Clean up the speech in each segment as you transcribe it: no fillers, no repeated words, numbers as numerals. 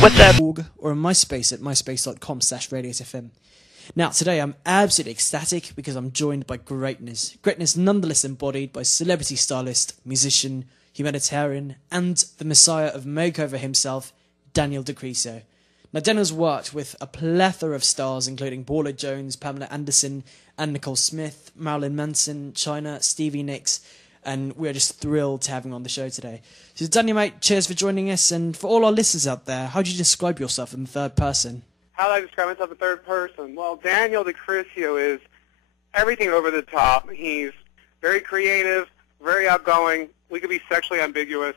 What's up? Or on MySpace at myspace.com/Radiate FM. Now, today I'm absolutely ecstatic because I'm joined by greatness. Greatness nonetheless embodied by celebrity stylist, musician, humanitarian, and the messiah of makeover himself, DiCriscio. Now, Daniel's worked with a plethora of stars, including Paula Jones, Pamela Anderson, Ann Nicole Smith, Marilyn Manson, China, Stevie Nicks, and we're just thrilled to have him on the show today. So, Daniel, mate, cheers for joining us, and for all our listeners out there, how do you describe yourself in the third person? How do I describe myself in third person? Well, Daniel DiCriscio is everything over the top. He's very creative, very outgoing. We could be sexually ambiguous,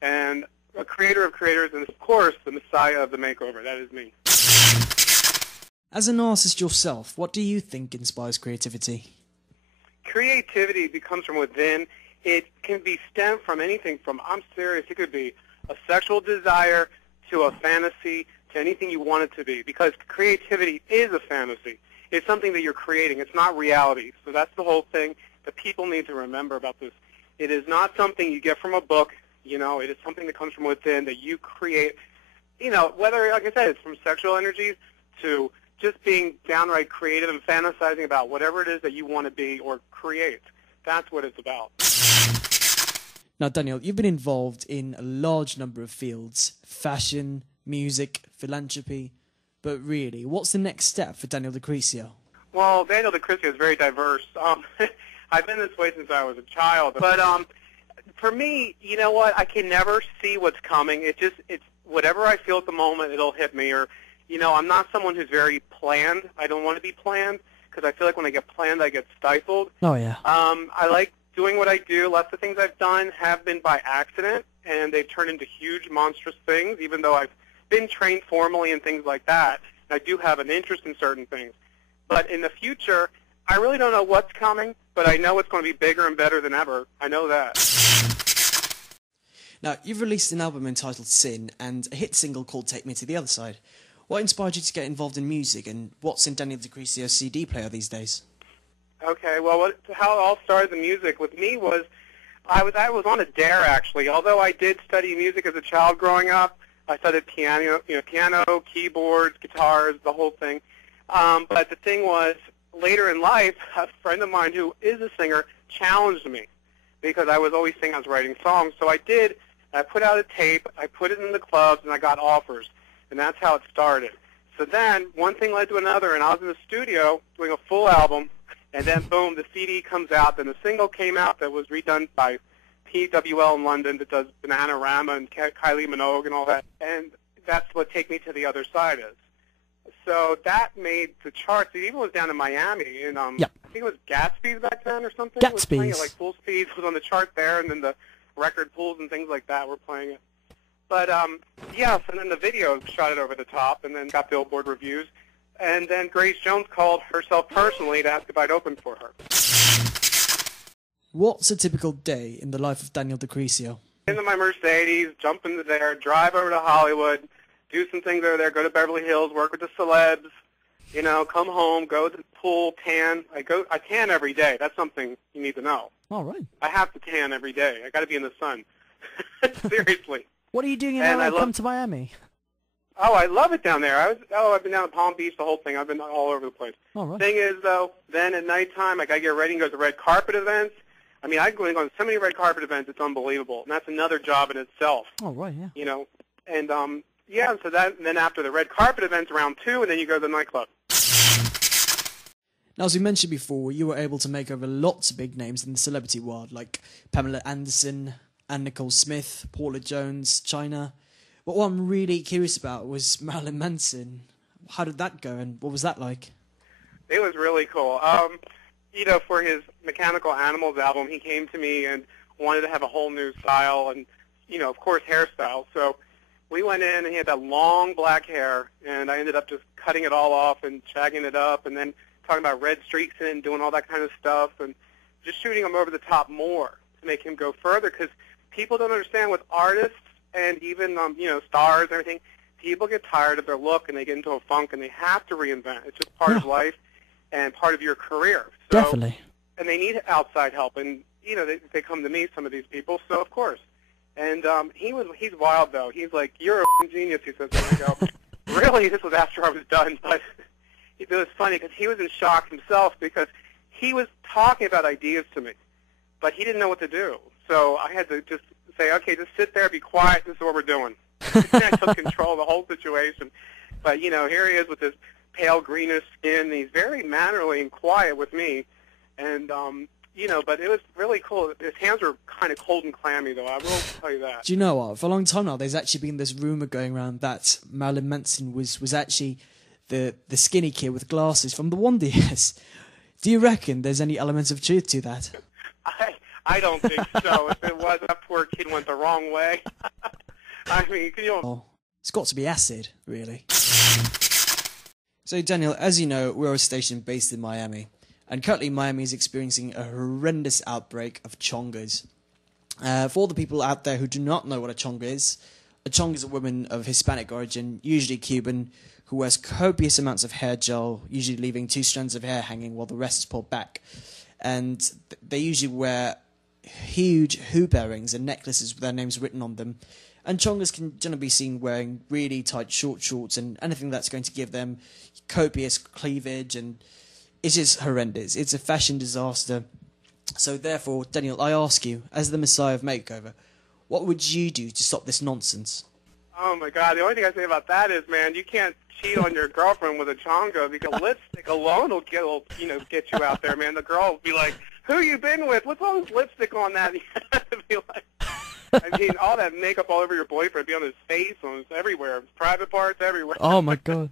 and a creator of creators, and of course, the messiah of the makeover. That is me. As an artist yourself, what do you think inspires creativity? Creativity comes from within. It can be stemmed from anything from, I'm serious, it could be a sexual desire to a fantasy to anything you want it to be, because creativity is a fantasy. It's something that you're creating. It's not reality. So that's the whole thing that people need to remember about this. It is not something you get from a book. You know, it is something that comes from within that you create. You know, whether, like I said, it's from sexual energies to just being downright creative and fantasizing about whatever it is that you want to be or create. That's what it's about. Now, Daniel, you've been involved in a large number of fields: fashion, music, philanthropy. But really, what's the next step for Daniel DiCriscio? Well, Daniel DiCriscio is very diverse. I've been this way since I was a child. But for me, you know what? I can never see what's coming. It's whatever I feel at the moment, it'll hit me. Or, you know, I'm not someone who's very planned. I don't want to be planned because I feel like when I get planned, I get stifled. Oh, yeah. I like doing what I do. Lots of things I've done have been by accident, and they've turned into huge, monstrous things, even though I've been trained formally and things like that. I do have an interest in certain things. But in the future, I really don't know what's coming, but I know it's going to be bigger and better than ever. I know that. Now, you've released an album entitled Sin and a hit single called Take Me to the Other Side. What inspired you to get involved in music, and what's in Daniel DiCriscio's CD player these days? Okay, well, how it all started, the music, with me was, I was on a dare, actually. Although I did study music as a child growing up, I studied piano, keyboards, guitars, the whole thing. But the thing was, later in life, a friend of mine who is a singer challenged me because I was always saying I was writing songs. So I did. I put out a tape. I put it in the clubs, and I got offers. And that's how it started. So then one thing led to another, and I was in the studio doing a full album, and then, boom, the CD comes out. Then the single came out that was redone by PWL in London that does Bananarama and Kylie Minogue and all that. And that's what Take Me to the Other Side is. So that made the charts. It even was down in Miami. And I think it was Gatsby's back then or something. It was playing it like full speed. It was on the chart there, and then the record pools and things like that were playing it. But, yes, and then the video shot it over the top and then got Billboard reviews. And then Grace Jones called herself personally to ask if I'd open for her. What's a typical day in the life of Daniel DiCriscio? Into my Mercedes, jump into there, drive over to Hollywood, do some things over there, go to Beverly Hills, work with the celebs, you know, come home, go to the pool, tan. I tan every day. That's something you need to know. All right. I have to tan every day. I got to be in the sun. Seriously. What are you doing in LA? Come to Miami. Oh, I love it down there. I've been down at Palm Beach, the whole thing. I've been all over the place. All right. Thing is, though, then at nighttime, I got to get ready and go to red carpet events. I mean, I go on so many red carpet events, it's unbelievable. And that's another job in itself. Oh, right, yeah. You know, and, yeah, so that, and then after the red carpet events, round 2, and then you go to the nightclub. Now, as we mentioned before, you were able to make over lots of big names in the celebrity world, like Pamela Anderson, Ann Nicole Smith, Paula Jones, China. But what I'm really curious about was Marilyn Manson. How did that go, and what was that like? It was really cool. You know, for his Mechanical Animals album, he came to me and wanted to have a whole new style and, you know, of course, hairstyle. So we went in, and he had that long black hair, and I ended up just cutting it all off and shagging it up and then talking about red streaks in and doing all that kind of stuff and just shooting him over the top more to make him go further, because people don't understand with artists and even, you know, stars and everything, people get tired of their look and they get into a funk and they have to reinvent. It's just part of life and part of your career. So, definitely. And they need outside help. And, you know, they come to me, some of these people, so of course. And he's wild, though. He's like, you're a genius, he says. And I go, really? This was after I was done. But it was funny because he was in shock himself because he was talking about ideas to me, but he didn't know what to do. So I had to just say, okay, just sit there, be quiet, this is what we're doing. And I took control of the whole situation. But, you know, here he is with this pale greenish skin, and he's very mannerly and quiet with me. And, you know, but it was really cool. His hands were kind of cold and clammy, though. I will tell you that. Do you know what? For a long time now, there's actually been this rumor going around that Marilyn Manson was actually the skinny kid with glasses from the Wonder Years. Do you reckon there's any element of truth to that? I don't think so. If it was, that poor kid went the wrong way. I mean, you know. Oh, it's got to be acid, really. So, Daniel, as you know, we're a station based in Miami. And currently, Miami is experiencing a horrendous outbreak of Chongas. For all the people out there who do not know what a Chonga is a woman of Hispanic origin, usually Cuban, who wears copious amounts of hair gel, usually leaving 2 strands of hair hanging while the rest is pulled back. And they usually wear huge hoop earrings and necklaces with their names written on them. And Chongas can generally be seen wearing really tight short shorts and anything that's going to give them copious cleavage, and it's just horrendous. It's a fashion disaster. So therefore, Daniel, I ask you, as the Messiah of Makeover, what would you do to stop this nonsense? Oh, my God. The only thing I say about that is, man, you can't cheat on your girlfriend with a Chonga because lipstick alone will get you out there, man. The girl will be like, who you been with? What's all this lipstick on that? You have to be like, I mean, all that makeup all over your boyfriend, be on his face, on his everywhere, private parts, everywhere. Oh, my God.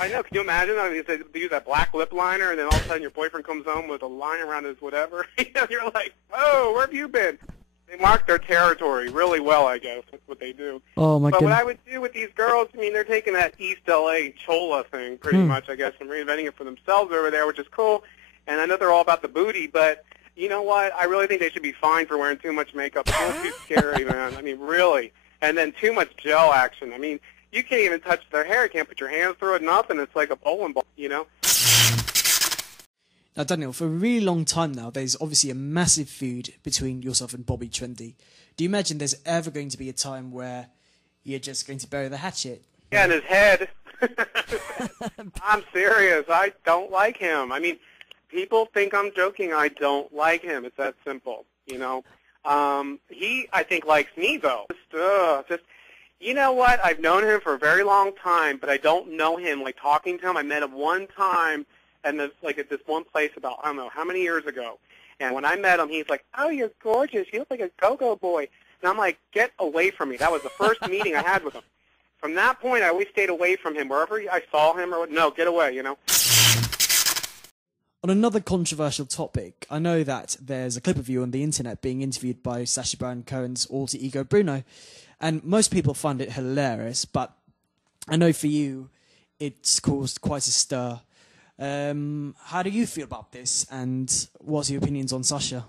I know. Can you imagine? I mean, they use that black lip liner, and then all of a sudden your boyfriend comes home with a line around his whatever. You're like, whoa, where have you been? They mark their territory really well, I guess. That's what they do. Oh, my God. But what I would do with these girls, I mean, they're taking that East L.A. Chola thing pretty much, I guess, and reinventing it for themselves over there, which is cool. And I know they're all about the booty, but you know what? I really think they should be fined for wearing too much makeup. It's too scary, man. I mean, really. And then too much gel action. I mean, you can't even touch their hair. You can't put your hands through it, nothing. It's like a bowling ball, you know? Now, Daniel, for a really long time now, there's obviously a massive feud between yourself and Bobby Trendy. Do you imagine there's ever going to be a time where you're just going to bury the hatchet? Yeah, in his head. I'm serious. I don't like him. I mean, people think I'm joking. I don't like him. It's that simple, you know? He, I think, likes me, though. Just, you know what? I've known him for a very long time, but I don't know him. Like, talking to him, I met him one time, and like at this one place about, I don't know, how many years ago. And when I met him, he's like, oh, you're gorgeous. You look like a go-go boy. And I'm like, get away from me. That was the first meeting I had with him. From that point, I always stayed away from him. Wherever I saw him, no, get away, you know. On another controversial topic, I know that there's a clip of you on the internet being interviewed by Sacha Baron Cohen's alter ego Bruno, and most people find it hilarious, but I know for you it's caused quite a stir. How do you feel about this, and what's your opinions on Sacha?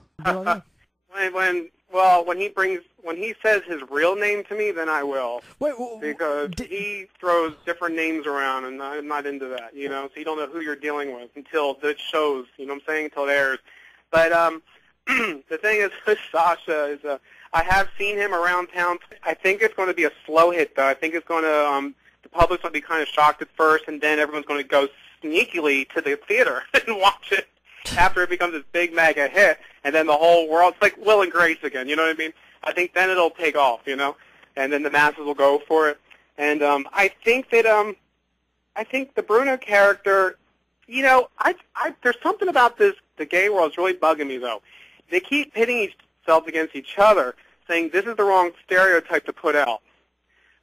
When he says his real name to me, then I will. Because he throws different names around, and I'm not into that, you know. So you don't know who you're dealing with until it shows, you know what I'm saying, until it airs. But the thing is with Sacha is I have seen him around town. I think it's going to be a slow hit, though. I think it's going to the public's going to be kind of shocked at first, and then everyone's going to go sneakily to the theater and watch it after it becomes this big mega hit, and then the whole world, it's like Will and Grace again, you know what I mean? I think then it'll take off, you know, and then the masses will go for it. And I think that I think the Bruno character, you know, there's something about the gay world that's really bugging me, though. They keep pitting themselves against each other, saying this is the wrong stereotype to put out.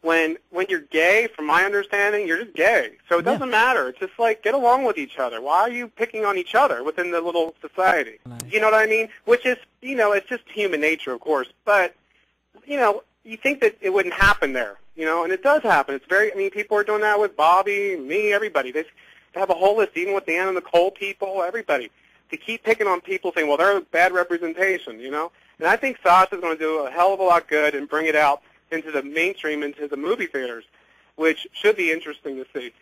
When you're gay, from my understanding, you're just gay. So it doesn't matter. It's just like, get along with each other. Why are you picking on each other within the little society? You know what I mean? Which is, you know, it's just human nature, of course. But, you know, you think that it wouldn't happen there, you know, and it does happen. It's very, I mean, people are doing that with Bobby, me, everybody. They have a whole list, even with Dan and the Cole people, everybody. To keep picking on people saying, well, they're a bad representation, you know. And I think Sacha's going to do a hell of a lot good and bring it out into the mainstream, into the movie theaters, which should be interesting to see.